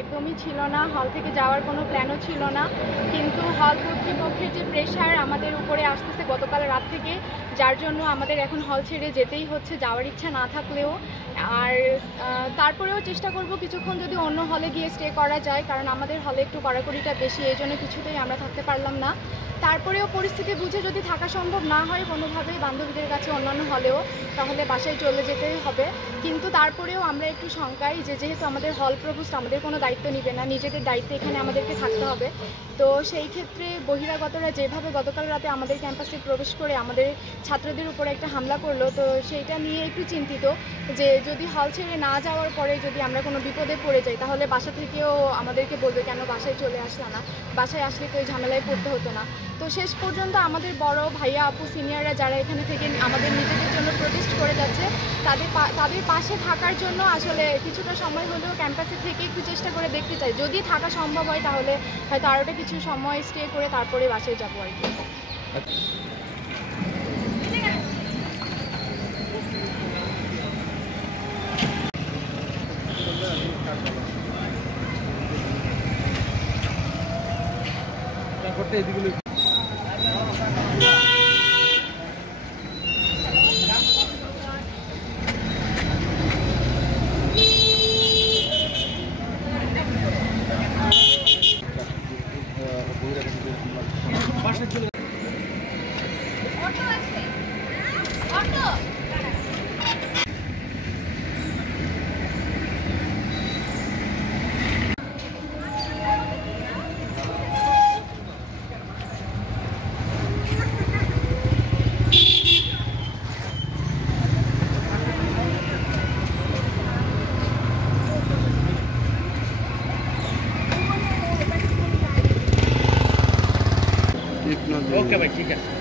একদমই ছিল না, হল থেকে যাওয়ার কোনো প্ল্যানও ছিল না। কিন্তু হল কর্তৃপক্ষের যে প্রেশার আমাদের উপরে আসতেছে গতকাল রাত থেকে, যার জন্য আমাদের এখন হল ছেড়ে যেতেই হচ্ছে, যাওয়ার ইচ্ছা না থাকলেও। আর তারপরেও চেষ্টা করব কিছুক্ষণ যদি অন্য হলে গিয়ে স্টে করা যায়, কারণ আমাদের হলে একটু কড়াকড়িটা বেশি, এই জন্য কিছুতেই আমরা থাকতে পারলাম না। তারপরেও পরিস্থিতি বুঝে যদি থাকা সম্ভব না হয় কোনোভাবেই বান্ধবীদের কাছে অন্যান্য হলেও, তাহলে বাসায় চলে যেতেই হবে। কিন্তু তারপরেও আমরা একটু শঙ্কায় যে যেহেতু আমাদের হল প্রভোস্ট আমাদের কোনো দায়িত্ব নেবে না, নিজেদের দায়িত্বে এখানে আমাদেরকে থাকতে হবে। তো সেই ক্ষেত্রে বহিরাগতরা যেভাবে গতকাল রাতে আমাদের ক্যাম্পাসে প্রবেশ করে আমাদের ছাত্রদের উপরে একটা হামলা করলো, তো সেইটা নিয়ে একটু চিন্তিত যে যদি হল ছেড়ে না যাওয়ার পরে যদি আমরা কোনো বিপদে পড়ে যাই, তাহলে বাসা থেকেও আমাদেরকে বলবে কেন বাসায় চলে আসলা না, বাসায় আসলে তো এই ঝামেলায় পড়তে হতো না। তো শেষ পর্যন্ত আমাদের বড় ভাইয়া আপু সিনিয়ররা যারা এখানে থেকে আমাদের নিজেদের জন্য প্রোটেস্ট করে যাচ্ছে, তাদের পাশে থাকার জন্য আসলে কিছুটা সময় হলেও ক্যাম্পাসে থেকে একটু চেষ্টা করে দেখতে চাই, যদি থাকা সম্ভব হয় তাহলে হয়তো আরোটা কিছু সময় স্টে করে তারপরে বাসায় যাবো আর কি। এদিকে ओके भाई ठीक है।